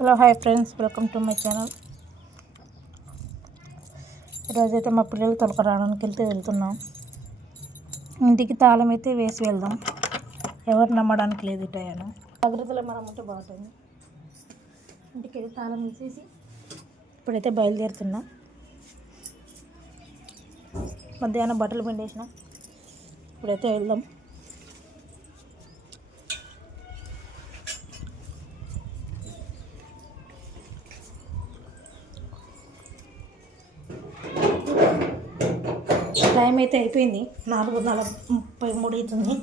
Hello hi friends. Welcome to my channel. ఈరోజైతే మా పిల్లలు తొలకరావడానికి వెళ్తే వెళ్తున్నాం. ఇంటికి తాళం అయితే వేసి వెళ్దాం. ఎవరు నమ్మడానికి లేదు ఈ టయాను. జాగ్రత్తలో మనం ఉంటే బాగుంటుంది. ఇంటికి వెళ్ళి తాళం వేసేసి ఇప్పుడైతే బయలుదేరుతున్నాం. మధ్యాహ్నం బట్టలు పిండేసినాం. ఇప్పుడైతే వెళ్దాం. టైం అయితే అయిపోయింది. నాలుగు నలభై ముప్పై మూడు అవుతుంది.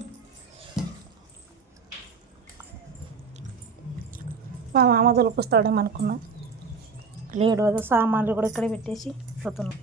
మా మామ దొరికొస్తాడేమో అనుకున్నా. లేడు అదే సామాన్లు కూడా ఇక్కడే పెట్టేసి పోతున్నాం.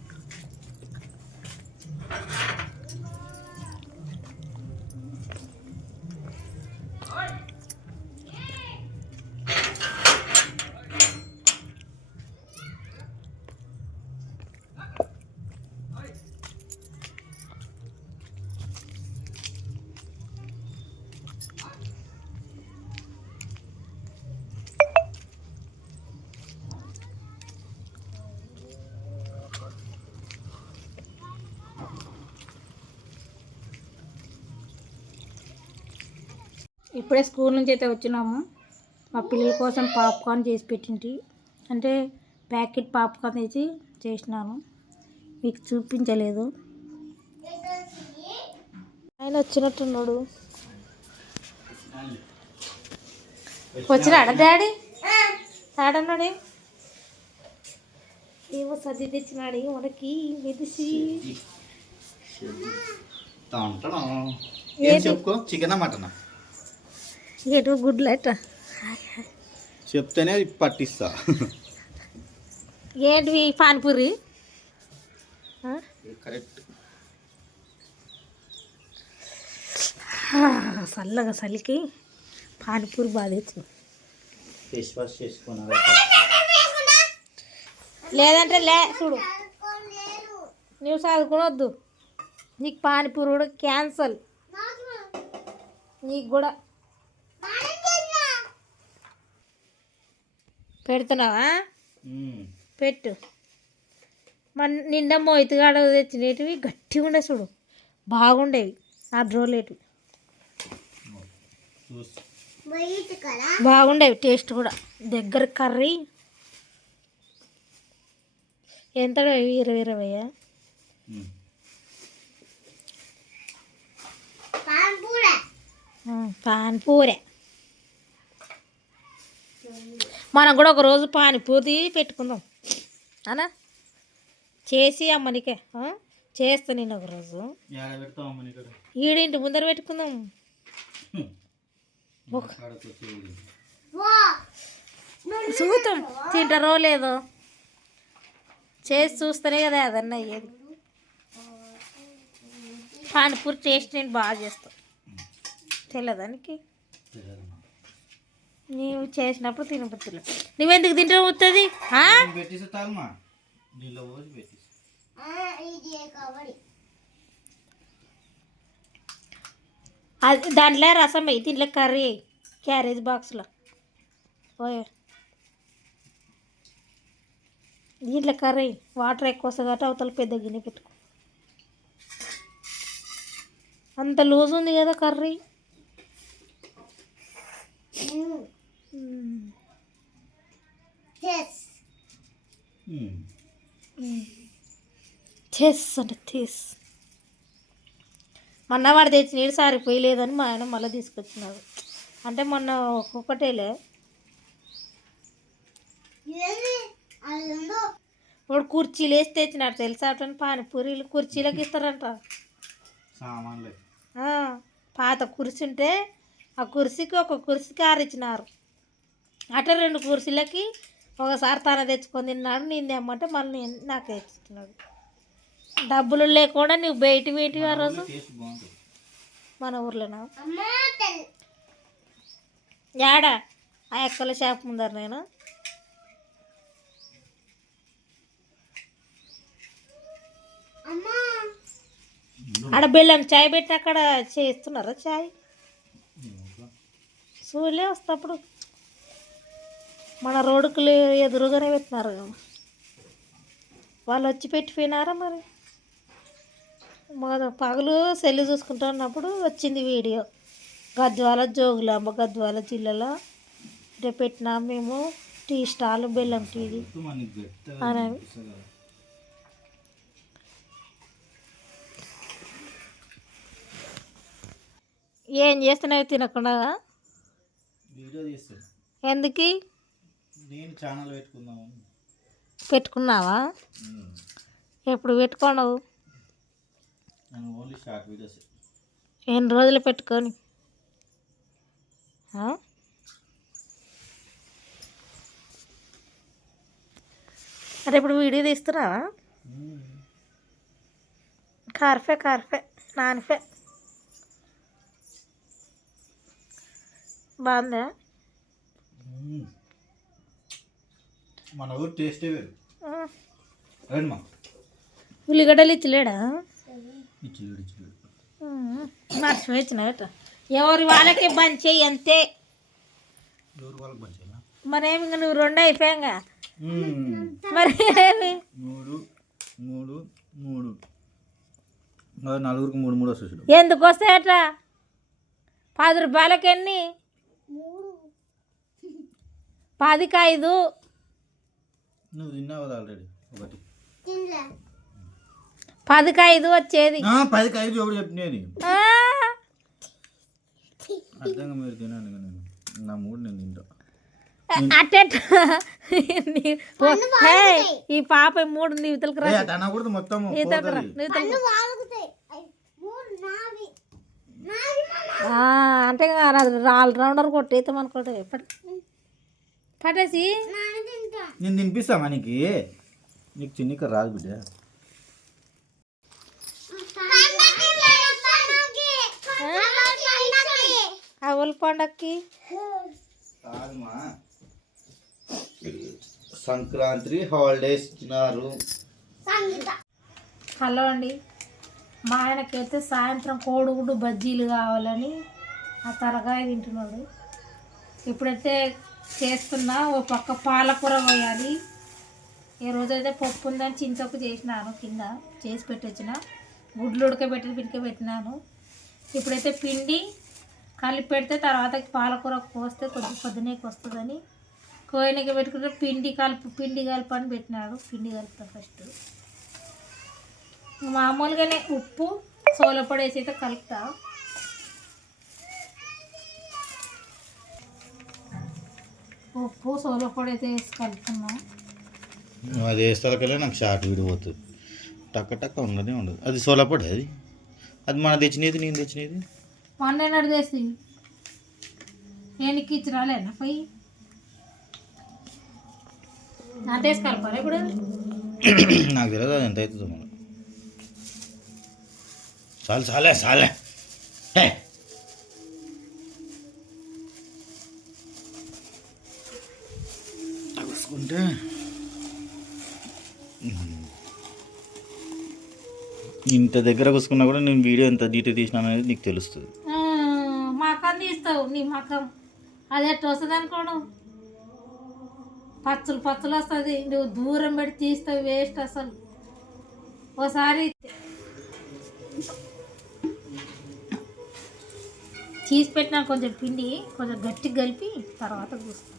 ఇప్పుడే స్కూల్ నుంచి అయితే వచ్చినాము. మా పిల్లల కోసం పాప్కార్న్ చేసి పెట్టింటి. అంటే ప్యాకెట్ పాప్కార్న్ వేసి చేసినాను. మీకు చూపించలేదు. ఆయన వచ్చినట్టున్నాడు. వచ్చినాడా డాడీ? ఆడన్నాడే ఏమో సర్ది తెచ్చినాడు మనకి మెదిసి. ఏం చెప్పుకో చికెనా మటనా? ఏటో గుడ్లట చెప్తేనే పట్టిస్తా. ఏంటివి పానీపూరి? కరెక్ట్. చల్లగా చలికి పానీపూరి ఫేస్ వాష్ చేసుకున్నారా లేదంటే లే చూడు. నువ్వు చదువుకునొద్దు. నీకు పానీపూరి కూడా క్యాన్సల్. నీకు కూడా పెడుతున్నావా? పెట్టు. మన నిండా మొయితుగాడ తెచ్చినవి గట్టిగా ఉండే చూడు. బాగుండేవి ఆ డ్రోలేటివి బాగుండేవి టేస్ట్ కూడా. దగ్గర కర్రీ. ఎంత ఇరవై ఇరవైయా? పానీపూరే. మనం కూడా ఒక రోజు పానీపూరి పెట్టుకుందాం. అనా? చేసి అమ్మనికే? చేస్తా నేను ఒక రోజు. ఏడ పెడతావు అమ్మని ఇక్కడ ఈడింటి ముందర పెట్టుకుందాం. చూద్దాం. తింటారో లేదో. చేసి చూస్తేనే కదా అదన్నా అయ్యేది. పానీపూరి టేస్ట్ నేను బాగా చేస్తాను తెలియదానికి. నీవు చేసినప్పుడు తినబుద్ధిలో నువ్వెందుకు తింటే వస్తుంది అది దాంట్లో రసం వేయి దీంట్లో కర్రీ క్యారేజ్ బాక్స్లో. ఓయ్. దీంట్లో కర్రీ. వాటర్ ఎక్కువ వస్తుంది కాబట్టి అవతల పెద్ద గిన్నె పెట్టుకో. అంత లూజ్ ఉంది కదా కర్రీ. చెస్ అంటే చెస్ మొన్న వాడు తెచ్చి నీడు సారిపోయలేదని మా ఆయన మళ్ళీ తీసుకొచ్చినాడు. అంటే మొన్న ఒక్కొక్కటేలే వాడు కుర్చీలు వేసి తెచ్చినాడు తెలుసా? అట్లని పానీపూరీలు కుర్చీలకు ఇస్తారంట. సామాన్లే. ఆ, పాత కుర్చీ ఉంటే ఆ కుర్చీకి ఒక కుర్చీకి ఆరిచ్చినారు. అట్లా రెండు కుర్చీలకి ఒకసారి తన తెచ్చుకొని తిన్నాడు నేను తెమ్మంటే మళ్ళీ నేను నాకు తెచ్చిస్తున్నాడు డబ్బులు లేకుండా నువ్వు బయట పెట్టి ఆ రోజు మన ఊర్లోనా? యాడా? ఆ ఎక్కల షాప్ ముందర నేను? ఆడ బెల్లం చాయ్ పెట్టి అక్కడ చేస్తున్నారా చాయ్? సూర్యులే వస్తప్పుడు. మన రోడ్డుకు ఎదురుగానే పెట్టినారు. వాళ్ళు వచ్చి పెట్టిపోయినారా మరి? పగలు సెల్లు చూసుకుంటా ఉన్నప్పుడు వచ్చింది వీడియో. గద్వాల జోగులాంబ గద్వాల జిల్లాలో అంటే పెట్టినాం మేము. టీ స్టాల్ బెల్లం టీది మనకి పెట్ట అని ఏం చేస్తున్నావు తినకుండా? ఎందుకు? నేను ఛానల్ పెట్టుకుందామని. పెట్టుకున్నావా. ఎప్పుడు పెట్టుకోండవు? నేను ఓన్లీ షార్ట్ వీడియోస్ ఎన్ని రోజులు పెట్టుకొని? అంటే ఇప్పుడు వీడియో తీస్తున్నావా? కార్ఫే కార్ఫే నాన్ఫే. బాగుందా? మన ఊరు టేస్టే వేరు. రండి మా ఉల్లిగడ్డలు ఇచ్చలేడా? ఇచ్చిలేడు ఇచ్చిలేడు ఎవరి వాళ్ళకి బంద్ చెయ్యి అంతే ఎవరు వాళ్ళకి మంచిగా మరేమి ఇంకా నువ్వు రెండు అయిపోయాంగా? మరి ఏమి? మూడు మూడు మూడు. నలుగురికి మూడు మూడు వస్తుంది. ఎందుకు వస్తాయట పది రూపాయలకి ఎన్ని? పదికి ఐదు. నువ్వు తిన్నావు ఆల్రెడీ ఒకటి. పదికి ఐదు వచ్చేది. ఆ, పదికి ఐదు ఎవరు చెప్పినది అర్థంగా మీరు ఇక నేను. నా మూడు నేను తింటా. అట్టెట్ ఈ పాప మూడు నివతలకు రా. ఏ, అట్ట అనకూడదు మొత్తం అంటే రాల్ రౌండర్ కొట్టేస్తాం అనుకోండి పట్ పట్టేసి. నేను తినిపిస్తామా నీకు నీకు చిన్నిక రాదు బిడ్డ. అవల పండక్కి. సంక్రాంతి హాలిడేస్ ఇచ్చినారు. హలో అండి. మా ఆయనకైతే సాయంత్రం కోడిగుడ్డు బజ్జీలు కావాలని ఆ తరగాయ తింటున్నాడు. ఇప్పుడైతే చేస్తున్నా. ఓ పక్క పాలకూర పోయాలి. ఏ రోజైతే పప్పు ఉందని చింతపప్పు చేసినాను కింద చేసి పెట్టొచ్చిన. గుడ్లు ఉడకబెట్టి పిడికబెట్టినాను ఇప్పుడైతే పిండి కలిపి పెడితే తర్వాత పాలకూర కోస్తే కొద్ది పొద్దునేకి వస్తుందని. కోయనకి పెట్టుకుంటే పిండి కలుపు పిండి కలపని పెట్టినాడు. పిండి కలుపుతా ఫస్ట్. మామూలుగానే ఉప్పు సోలపొడి వేసి అయితే కలుపుతా. ఉప్పు సోలపొడి అయితే వేసి కలుపుకున్నాం అది వేస్తాలకెళ్ళి నాకు షార్ట్ వీడియో పోతుంది టక్క టక్క ఉండనే ఉండదు అది సోలాపొడి అది? అది మన తెచ్చినది నేను తెచ్చినది? మొన్న చేసి నేను ఇచ్చి రాలేనా పోయి? వేసి కలపాలి ఇప్పుడు? నాకు తెలియదు అది ఎంత అవుతుందో మనం చాలు చాలే చాలే. ఇంత దగ్గర కూసుకున్నా కూడా నేను వీడియో ఎంత డీటెయిల్ తీసినాను అనేది నీకు తెలుస్తుంది. మకం తీస్తావు నీ మకం అది ఎట్లా వస్తుంది అనుకోవడం పచ్చలు పచ్చలు వస్తుంది. నువ్వు దూరం పెట్టి తీస్తావు వేస్ట్ అసలు. ఓసారి తీసి పెట్టినా కొంచెం పిండి కొంచెం గట్టిగా కలిపి తర్వాత కూస్తాం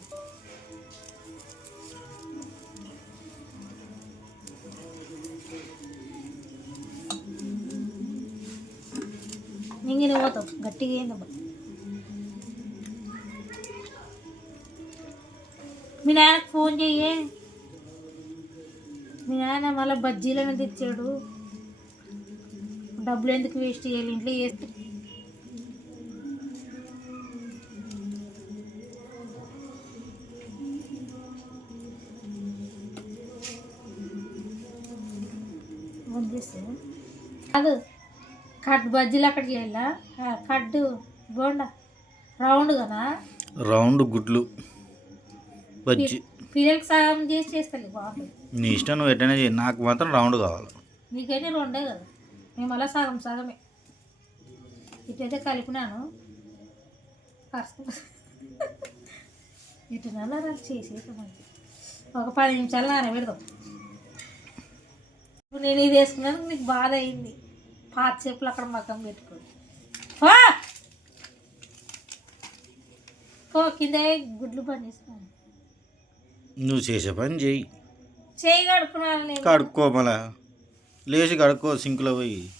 ఇంగిన నువ్వు పోతావు గట్టిగా ఏందబ్బా మీ నాన్నకు ఫోన్ చెయ్యే మీ నాన్న మళ్ళీ బజ్జీలను తెచ్చాడు డబ్బులు ఎందుకు వేస్ట్ చేయాలి ఇంట్లో చేస్తే ఫోన్ చేస్తే కాదు కట్ బజ్జీలు అక్కడ చేయాలా కడ్డు బోండా రౌండ్ కదా? రౌండ్ గుడ్లు. బజ్జి. పిల్లలకి సగం చేసి చేస్తాను బాగుంటుంది నీ ఇష్టం నువ్వు ఎట్టైనా చేయి. నాకు మాత్రం రౌండ్ కావాలి. నీకైతే రెండే కదా. మేము అలా సగం సగమే. ఇటైతే కలిపినాను. ఇటు నల్ల చేసేసి మంచి ఒక పది నిమిషాలు నానబెడదాం. నేను ఇది వేసుకున్నాను నీకు బాధ అయింది. పాత చెప్పులు అక్కడ మకం పెట్టుకోండి. పో కింద గుడ్లు పని నువ్వు చేసే పని చెయ్యి చేయి కడుక్కున్నాను నేను. కడుక్కో మళ్ళా. లేచి కడుక్కో సింకులో పోయి.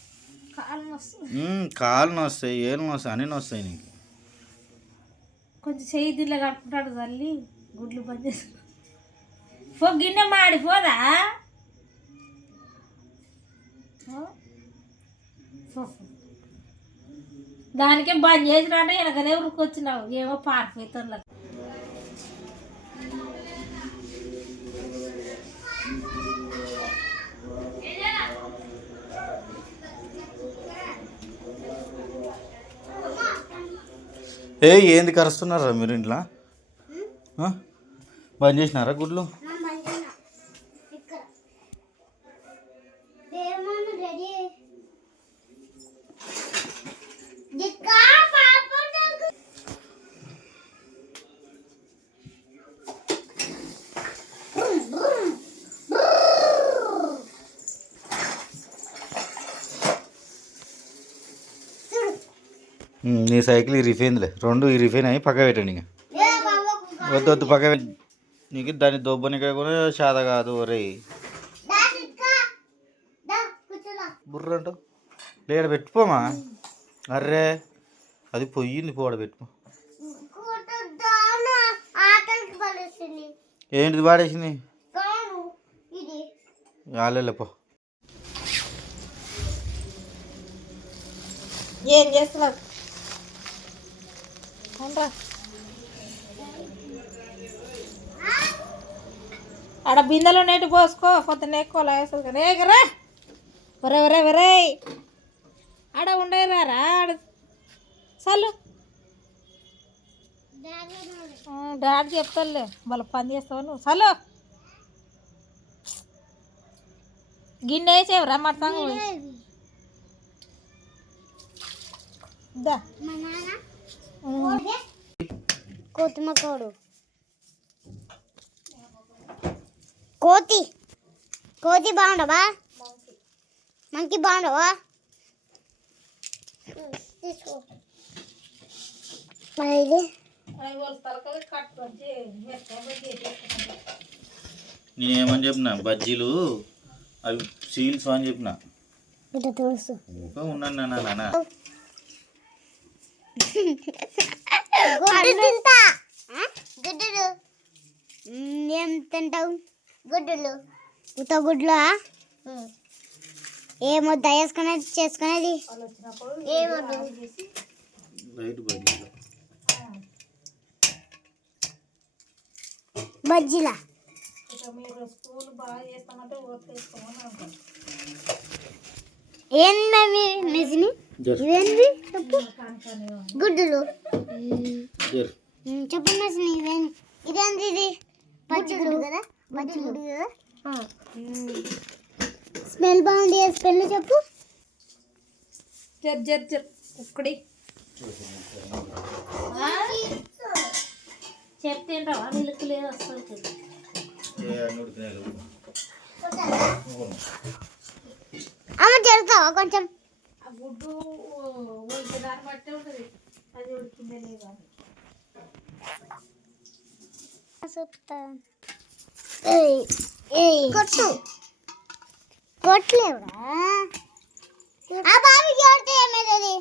కాళ్ళు నొస్తాయి. ఏళ్ళు నొస్తాయి అన్నీ నొస్తాయి నీకు. కొంచెం చెయ్యి దీనిలో కట్టుకుంటాడు తల్లి గుడ్లు పని చేసుకున్నాను పో గిన్నె మాడిపోదా. దానికే బంద్ చేసినట్టే వెనకనే ఉరుకొచ్చినావు ఏమో పారిపోతున్నా ఏ ఏంది కరుస్తున్నారా మీరు ఇంట్లో? బంద్ చేసినారా గుడ్లు? సైకిల్ ఈ రిఫైన్లే రెండు ఈ రిఫైన్ అయ్యి పక్క పెట్టండి ఇంకా. వద్దు వద్దు పక్క పెట్టి. నీకు దాని దొబ్బనిక కూడా శాత కాదు ఒరే బుర్ర లేడ పెట్టుకోమా? అర్రే అది పొయ్యింది పోడ పెట్టుకో. ఏంటిది పాడేసింది కాను వాళ్ళపో ఏం చేస్తున్నావు? ఆడ బిందెలో నెట్టు పోసుకో. పొద్దున్న ఎక్కువ లాగేస్తుంది ఏగరా ఒరే ఒరే ఒరే. ఆడ ఉండేరా రా. ఆడ చాలు డాడీ చెప్తాలే మళ్ళీ పని చేస్తావు నువ్వు? చాలు గిన్నె వేసేవరా మా సంగ. కోతిమ కోడు. కోతి. కోతి బాగుండవా? మంకి బాగుండవా? ఇది నేనేమని చెప్పిన బజ్జీలు అవి సీల్స్ అని చెప్పిన. ఉన్నాను నాన్న. తింటా. గుడ్డులు. ఏం తింటావు? గుడ్డులు. ఉత్త గుడ్లు? ఏమో దయసుకునేది చేసుకునేది. బజ్జీలు? స్కూల్ బాగా చేస్తామంటే ఏంది మెజిని? చెప్పు. కానికాని గుడ్డులు చెప్పు మెజిని ఇవేంది ఇదేంది ఇది? బజ్జీలు కదా? కదా? స్మెల్ బాగుంది స్మెల్ చెప్పు. జర్ జర్ జర్. ఉక్కడి చెప్తేంటావా మిల్క్ లేదు ఉడికినాయి అమ్మ జరుగుతావా కొంచెం? గుడ్డు దాన్ని బట్టే ఉంటుంది. అది ఉడికిందే లేదా అని. కొట్టు. కొట్టలేవురా? ఆ బాబు కొడితే ఏమవుతుంది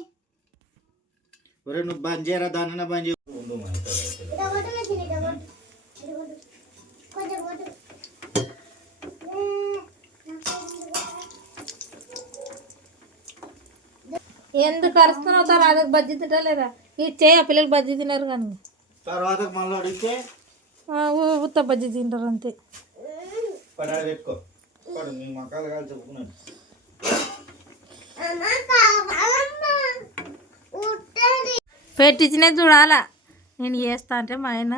ఒరే నువ్వు బంద్ చేయరా? దాన్ని బంద్ చేయ ఉండు మా ఇంట్లో రైతులు. ఇదో కొట్టు మెషిన్, ఇదో కొట్టు. ఇదో కొట్టు. కొంచెం కొట్టు. ఎందుకు అరుస్తున్నావు అదొక బజ్జీ తింటలేరా ఇది చేయ పిల్లలు బజ్జీ తినరు కానీ. తర్వాత మళ్ళీ అడిగితే ఉత్త బజ్జీ తింటారు అంతే. పెట్టించినది చూడాలా. నేను చేస్తా అంటే మా ఆయన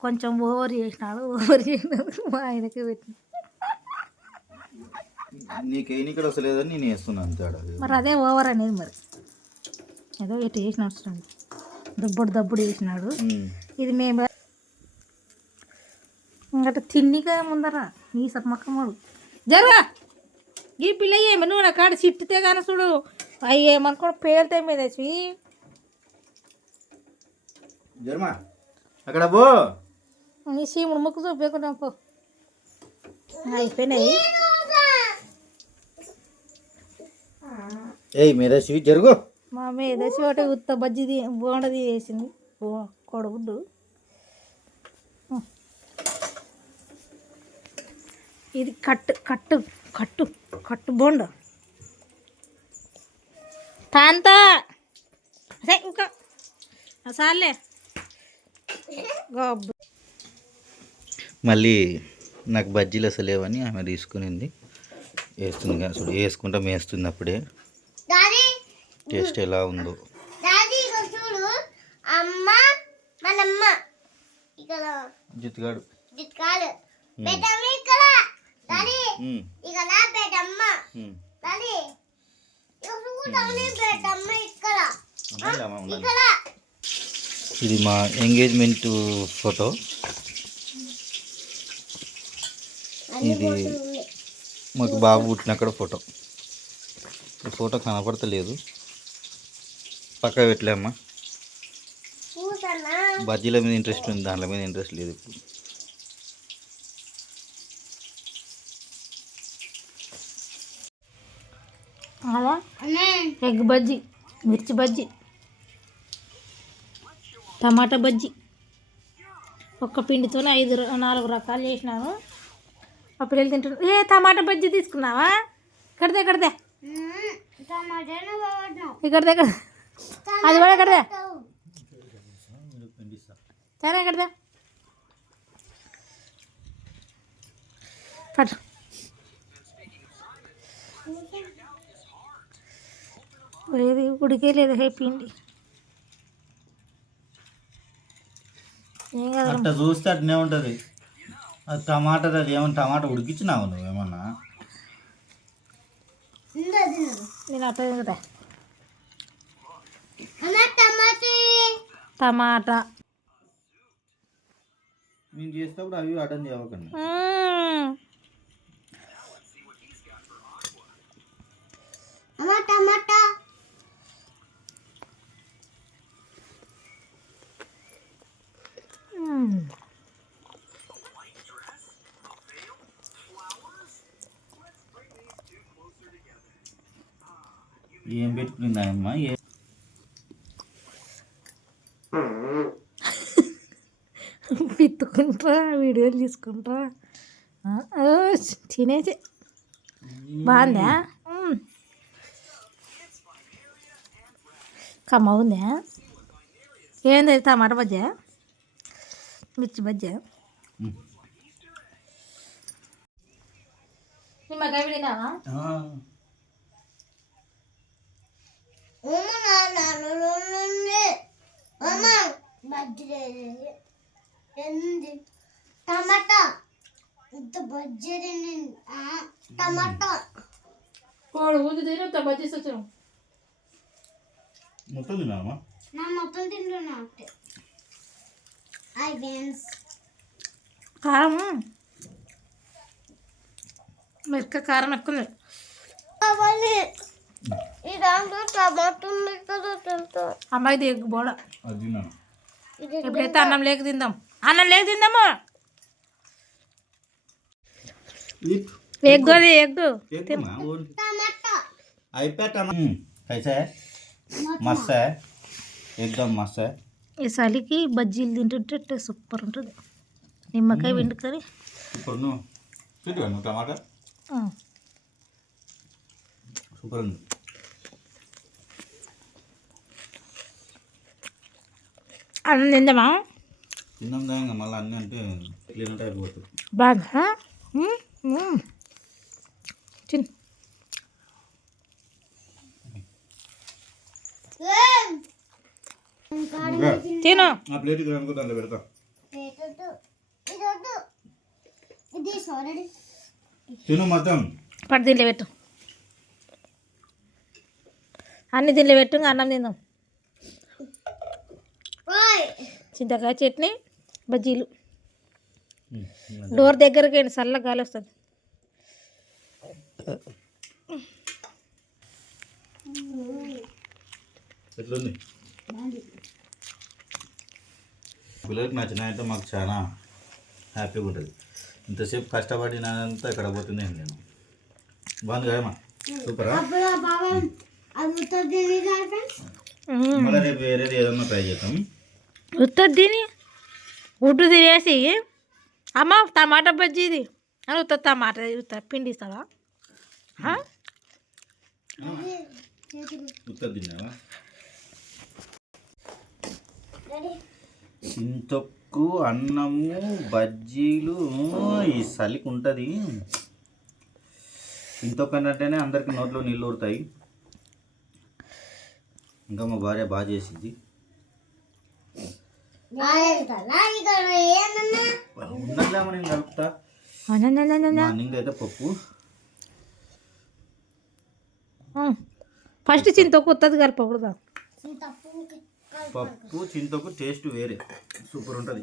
కొంచెం ఓవర్ చేసినాడు ఓవర్ చేసినందుకు మా ఆయనకి పెట్టిన. నీకేం వస్తలేదని నేను వేస్తున్నాను. మరి అదే ఓవర్ అనేది మరి. ఏదో ఇటు చేసినట్టు దబ్బుడు దబ్బుడు చేసినాడు ఉమ్. ఇది మేము ఇంకా తిన్నిగా ముందర నీ సమ్మక్కమ్మడు జరగా ఈ పిల్ల ఏమి? నువ్వు నా కాడ చిట్టితే కానీ చూడు. అవి ఏమనుకో పేలితే మీద జర్మా అక్కడ పో. నీ సీముడు ముక్కు చూపేకున్నాం పో. అయిపోయినాయి. ఏయ్ మీద స్వీట్ జరుగు. మా మీద ఒకటి ఉత్త బజ్జి తీ- బోండ తీసేసింది. ఓ కొడగుడ్డు ఇది కట్టు కట్టు కట్టు కట్టు బోండ. తాంతా. సే ఇంకా. సార్లే. గబ్బు. మళ్ళీ నాకు బజ్జీలు అసలు లేవని ఆమె తీసుకునింది. వేస్తుంది కానీ వేసుకుంటా మేస్తుంది అప్పుడే టేస్ట్ ఎలా ఉందో. అమ్మ మనమ్మ ఇక్కడ కాదు పెద్దమ్మ ఇక్కడ. ఇక్కడ. ఇక్కడ. ఇది మా ఎంగేజ్మెంట్ ఫోటో. ఇది మాకు బాబు పుట్టినక్కడ ఫోటో. ఈ ఫోటో కనపడతలేదు. పక్క పెట్టలేమ్మా బజ్జీల మీద ఇంట్రెస్ట్ ఉంది దాంట్లో మీద ఇంట్రెస్ట్ లేదు ఇప్పుడు. ఎగ్ బజ్జీ మిర్చి బజ్జీ టమాటా బజ్జీ. ఒక్క పిండితోనే ఐదు నాలుగు రకాలు చేసినాను. మా పిల్లలు తింటున్నారు. ఏ టమాటా బజ్జీ తీసుకున్నావా? ఇక్కడదే ఇక్కడదే. ఇక్కడదే ఇక్కడ అది కూడా ఇక్కడదే సరే ఇక్కడదే పట్టు. ఏది? ఉడికే లేదు హే పిండి. ఏం కదా అట్ట చూస్తే అట్నే ఉంటుంది. అది టమాటా అది ఏమన్నా టమాటా ఉడికించినావు నువ్వు ఏమన్నా నేను అట్లా కదా అన్న టమాటా టమాటా నేను చేసేటప్పుడు అవి అటెండ్ చేయకండి మ్మ్. అమ్మ టమాటా మ్మ్. ఏం పెట్టుకుంది అమ్మ ఏ పిత్తుకుంటా వీడియోలు తీసుకుంటా తినేసి. బాగుందా? మ్మ్. కమ్మ ఉందా ఏంది టమాటా బజ్జా? మిర్చి బజ్జా. నిమ్మకాయ విడినావా ఆ, అమ్మ నాన్న అమ్మ బజ్జీ ఎంది టమాటా. ఇంత బజ్జీ టమాటా. కోడి ఊది తిని బజ్జీ వచ్చాం మొత్తం తిన్నామా నా మొత్తం తింటున్నా హాయ్ ఫ్రెండ్స్. కారం? మిరపకాయ కారం ఎక్కువ ఉంది. కావాలి. ఈ దాంట్లో టమాటా ఉంది కదా తింటా. అమ్మాయిది ఎగ్ బోడ. ఎప్పుడైతే అన్నం లేక తిందాం. అన్నం లేదు తిందామా. ఎగ్గు అది ఎగ్ ఈ చలికి బజ్జీలు తింటుంటే సూపర్ ఉంటుంది. నిమ్మకాయ వెండి కర్రీ. సూపర్ ఉంది. అన్నం తిందామా? తిన్నాం దాకా మళ్ళీ అన్నీ అంటే క్లీన్ అంటే అయిపోతుంది బాగా? ఉమ్, ఉమ్. తిను. తిను. ఆ ప్లేట్ ఇక్కడ అనుకో దాంట్లో పెడతా. ఇది వద్దు ఇది సారీ తిను మొత్తం పట్టు దీనిలో పెట్టు. అన్ని దీనిలో పెట్టు ఇంకా అన్నం తిందాం. ఓయ్. చింతకాయ చట్నీ బజ్జీలు. డోర్ దగ్గరికి వెళ్ళి చల్ల గాలి వస్తుంది. ఎట్లుంది? పిల్లలకి నచ్చినాయంటే మాకు చాలా హ్యాపీగా ఉంటుంది. ఇంతసేపు కష్టపడినంతా ఇక్కడ పోతుంది నేను. బాగుంది కదమ్మా? సూపరా? మళ్ళీ రేపు వేరేది ఏదన్నా ట్రై చేద్దాం. ఉత్తది తిని గుడ్డు తినేసి అమ్మ టమాటా బజ్జీది అని ఉత్త టమాటా ఉత్త పిండి ఇస్తావా? ఆ? తిన్నావా? చింతొక్కు అన్నము బజ్జీలు ఈ చలికి ఉంటుంది. చింతొక్కు అన్నట్టేనే అందరికి నోట్లో నీళ్ళు ఊరుతాయి. ఇంకా మా భార్య బాగా చేసింది. ఉండలేమని నేను కలుపుతా. అననననన. మార్నింగ్ అయితే పప్పు. ఆ. ఫస్ట్ చింతకు ఉత్తది కలపకూడదా పప్పు చింతొక్కు టేస్ట్ వేరే. సూపర్ ఉంటుంది.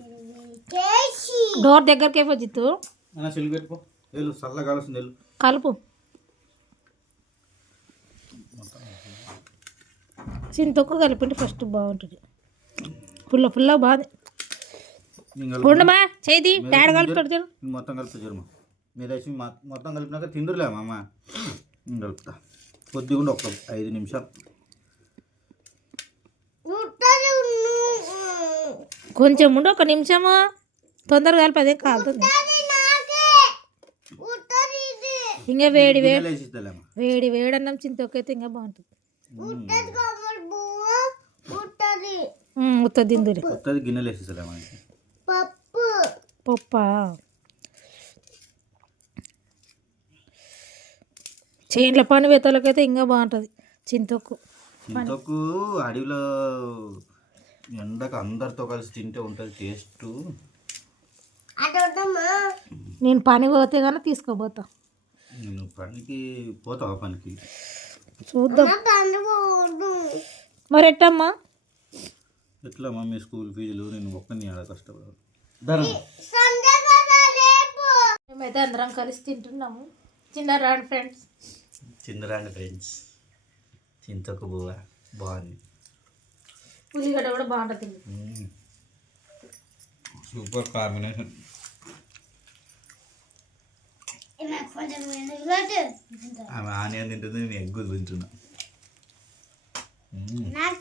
డోర్ దగ్గరికి జిత్తు అన్న చెల్లి పెట్టుకో. వెళ్ళు కావాల్సింది వెళ్ళు. కలుపు. చింతకు కలిపిండి ఫస్ట్ బాగుంటుంది. పుల్ల పుల్ల బాగుంది. ఉండమా చేది డాడీ కలుపుతాడు మొత్తం కలుపుతా చూడమ్మా మీరు వేసి మొ- మొత్తం కలిపినాక తిందురులేమా అమ్మ కలుపుతా. కొద్దిగా ఉండి ఒక ఐదు నిమిషాలు. కొంచెం ఉండు ఒక నిమిషము. తొందరగా కలిపి అదే కాలుతుంది ఇంకా వేడి వేడి వేడి వేడి అన్నం చింతకైతే ఇంకా బాగుంటుంది. ఉత్తది దిందురి కొత్తది గిన్నెలు పప్పు. పప్పా? చేనుల పని వేతలకైతే ఇంకా బాగుంటుంది. చింతకు ఇంతకు అడవిలో ఎండకు అందరితో కలిసి తింటే ఉంటుంది టేస్ట్. నేను పని పోతే కానీ తీసుకోపోతా. నేను పనికి పోతావా పనికి. చూద్దాం. మరి ఎట్టమ్మా ఎట్లా మమ్మీ స్కూల్ ఫీజులు? నేను ఒక్కని ఆడ కష్టపడాలి మేమైతే అందరం కలిసి తింటున్నాము. చిన్న రాండి ఫ్రెండ్స్? చిందరాండి ఫ్రెండ్స్. చింతకు బువ్వ బాగుంది. ఉల్లిగడ్డ కూడా బాగుంటుంది సూపర్ కాంబినేషన్. ఆమె ఆనియన్ తింటుంది నేను ఎగ్గు తింటున్నా. నాకు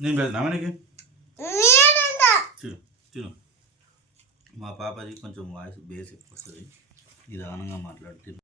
నేను పెడతాను మనకి తిను మా పాపది కొంచెం వాయిస్ బేసిక్ వస్తుంది. నిదానంగా మాట్లాడుతుంది